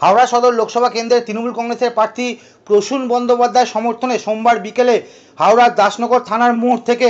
হাওড়া সদর লোকসভা কেন্দ্রের তৃণমূল কংগ্রেসের প্রার্থী প্রসূন বন্দ্যোপাধ্যায়ের সমর্থনে সোমবার বিকেলে হাওড়ার দাসনগর থানার মোড় থেকে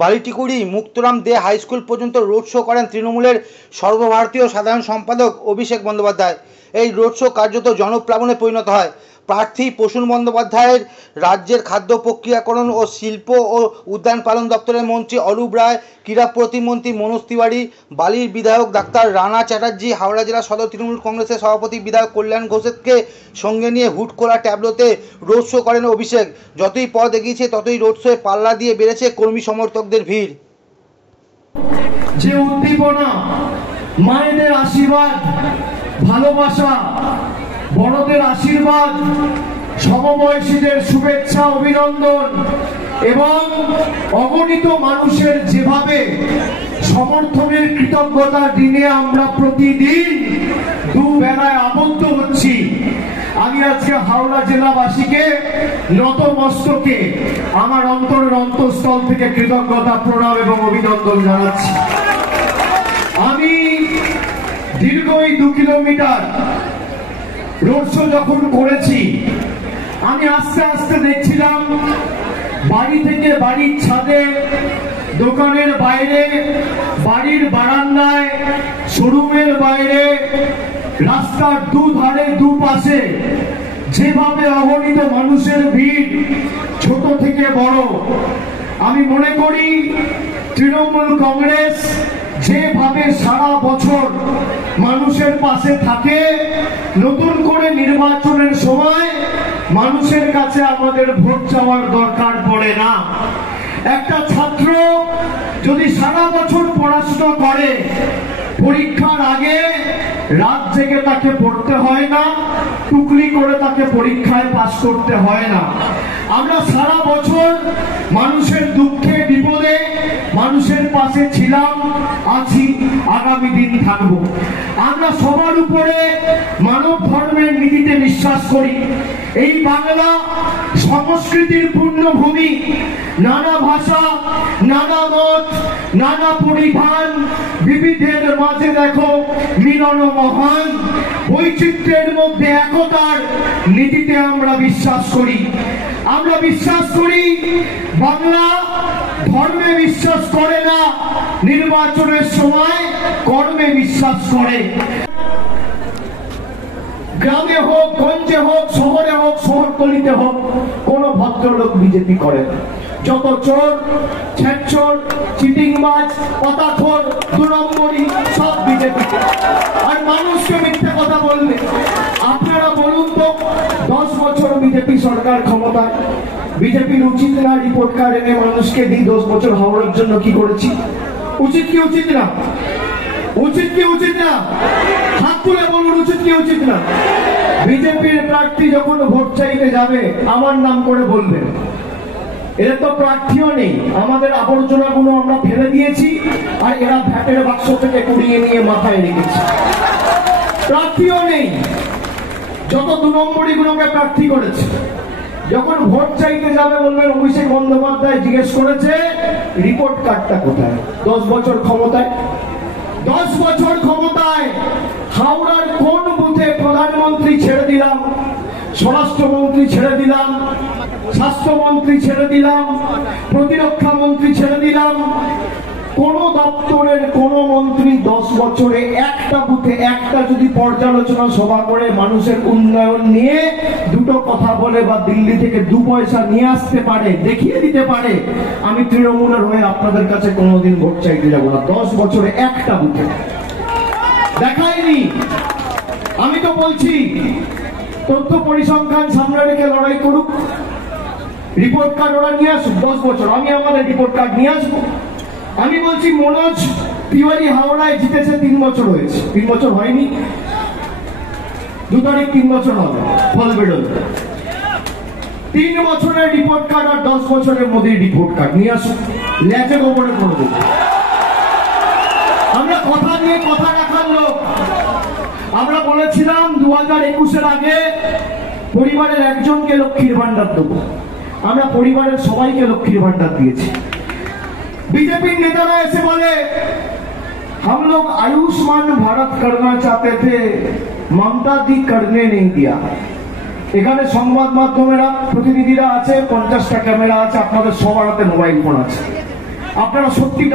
বালিটিকুড়ি মুক্তরাম দে হাই স্কুল পর্যন্ত রোড শো করেন তৃণমূলের সর্বভারতীয় সাধারণ সম্পাদক অভিষেক বন্দ্যোপাধ্যায়। এই রোড শো কার্যত জনপ্লাবনে পরিণত হয়। প্রার্থী প্রসূন বন্দ্যোপাধ্যায়ের রাজ্যের খাদ্য প্রক্রিয়াকরণ ও শিল্প ও উদ্যান পালন দপ্তরের মন্ত্রী অরূপ রায়, ক্রীড়া প্রতিমন্ত্রী মনোজ তিওয়ারি, বালির বিধায়ক ডাক্তার রানা চ্যাটার্জি, হাওড়া জেলা সদর তৃণমূল কংগ্রেসের সভাপতি বিধায়ক কল্যাণ ঘোষকে সঙ্গে নিয়ে হুটখোলা ট্যাবলোতে রোড শো করেন অভিষেক। যতই পথ এগিয়েছে ততই রোড শোয়ে পাল্লা দিয়ে বেড়েছে কর্মী সমর্থকদের ভিড়। যে উদ্দীপনা, মায়েদের আশীর্বাদ, ভালোবাসা, বড়দের আশীর্বাদ, সমবয়সীদের শুভেচ্ছা অভিনন্দন এবং অগণিত মানুষের যেভাবে সমর্থনের কৃতজ্ঞতা দিনে আমরা প্রতিদিন দুবেলায় আবদ্ধ হচ্ছি, আমি আজকে হাওড়া জেলাবাসীকে নতমস্তকে আমার অন্তরের অন্তঃস্থল থেকে কৃতজ্ঞতা, প্রণাম এবং অভিনন্দন জানাচ্ছি। আমি দীর্ঘ এই 2 কিলোমিটার রোড শো যখন করেছি, আমি আস্তে আস্তে দেখছিলাম বাড়ি থেকে বাড়ির ছাদে, দোকানের বাইরে, বাড়ির বারান্দায়, শোরুমের বাইরে, রাস্তার দুধারে দুপাশে যেভাবে অগণিত মানুষের ভিড়, ছোট থেকে বড়। আমি মনে করি তৃণমূল কংগ্রেস যেভাবে সারা বছর মানুষের পাশে থাকে, নতুন করে নির্বাচনের সময় মানুষের কাছে আমাদের ভোট চাওয়ার দরকার পড়ে না। একটা ছাত্র যদি সারা বছর পড়াশোনা করে, পরীক্ষার আগে রাত জেগে তাকে পড়তে হয় না, টুকলি করে তাকে পরীক্ষায় পাস করতে হয় না। আমরা সারা বছর মানুষের দুঃখে বিপদে মানুষের পাশে ছিলাম, আছি, আগামী দিন থাকবো। আমরা সবার উপরে মানব ধর্মের নীতিতে বিশ্বাস করি। এই বাংলা সংস্কৃতির পূর্ণভূমি, নানা ভাষা, নানা মত, নানা পরিধান, বিবিধের মাঝে দেখো মিলন মহান, বৈচিত্র্যের মধ্যে একতার নীতিতে আমরা বিশ্বাস করি। আমরা বিশ্বাস করি বাংলা ধর্মে বিশ্বাস করে না, নির্বাচনের সময় কর্মে বিশ্বাস করে। গ্রামে হোক, গঞ্জে হোক, শহরে হোক, শহরতলিতে হোক, কোন ভদ্রলোক বিজেপি করে না। যত চোর, ছেঁচোর, চিটিংবাজ, পাতাখোর, 2 নম্বরই সব বিজেপি। আর মানুষকে মিথ্যে কথা বললে, আপনারা বলুন তো, 10 বছর বিজেপি সরকার ক্ষমতায়, বিজেপির উচিত না রিপোর্ট কার্ড এনে মানুষকে দিই 10 বছর হাওড়ার জন্য কি করেছি? উচিত কি উচিত না? উচিত কি উচিত না? হাত তুলে বলুন, উচিত কি উচিত না? বিজেপির প্রার্থী যখন ভোট চাইতে যাবে আমার নাম করে বলবেন। এরা তো প্রার্থীও নেই, আমাদের আবর্জনাগুলো আমরা ফেলে দিয়েছি আর এরা ভ্যাটের বাক্স থেকে কুড়িয়ে নিয়ে মাথায় রেখেছে। প্রার্থীও নেই, যত 2 নম্বরই গুলোকে প্রার্থী করেছে। যখন ভোট চাইতে যাবে বলবেন অভিষেক বন্দ্যোপাধ্যায় জিজ্ঞেস করেছে রিপোর্ট কার্ডটা কোথায়? 10 বছর ক্ষমতায়, 10 বছর ক্ষমতায় হাওড়ার কোন বুথে প্রধানমন্ত্রী ছেড়ে দিলাম, স্বরাষ্ট্রমন্ত্রী ছেড়ে দিলাম, স্বাস্থ্যমন্ত্রী ছেড়ে দিলাম, প্রতিরক্ষা মন্ত্রী ছেড়ে দিলাম, কোন দপ্তরের কোন মন্ত্রী 10 বছরে একটা বুথে একটা যদি পর্যালোচনা সভা করে মানুষের উন্নয়ন নিয়ে 2টো কথা বলে বা দিল্লি থেকে 2 পয়সা নিয়ে আসতে পারে, দেখিয়ে দিতে পারে, আমি তৃণমূলের হয়ে আপনাদের কাছে কোনোদিন ভোট চাইতে যাবো না। 10 বছরে একটা বুথে দেখায়নি। আমি তো বলছি তথ্য পরিসংখ্যান সামনে রেখে লড়াই করুক, রিপোর্ট কার্ড ওরা নিয়ে আসুক। 10 বছর আমি আমাদের রিপোর্ট কার্ড নিয়ে আসবো। আমি বলছি মনোজ তিওয়ারি হাওড়ায় জিতেছে, 3 বছর হয়েছে, 3 বছর হয়নি, 2 তারিখ 3 বছর হবে, ফল বেরোল। 3 বছরের রিপোর্ট কার্ড আর 10 বছরের মোদির রিপোর্ট কার্ড নিয়ে আসুন, লেজে গোবরে করে দেব। আমরা কথা দিয়ে কথা রাখার লোক। আমরা বলেছিলাম 2021-এর আগে পরিবারের একজনকে লক্ষ্মীর ভান্ডার দেবো। আমরা পরিবারের সবাইকে লক্ষ্মীর ভান্ডার দিয়েছি। बीजेपी नेतारा ऐसे बोले हम लोग आयुष्मान भारत करना चाहते थे, ममता दी करने नहीं दिया। এখানে সংবাদ মাধ্যমেরা প্রতিনিধিরা আছে, 50টা ক্যামেরা আছে, আপনাদের সবার হাতে মোবাইল ফোন আছে। আপনারা সত্যিটা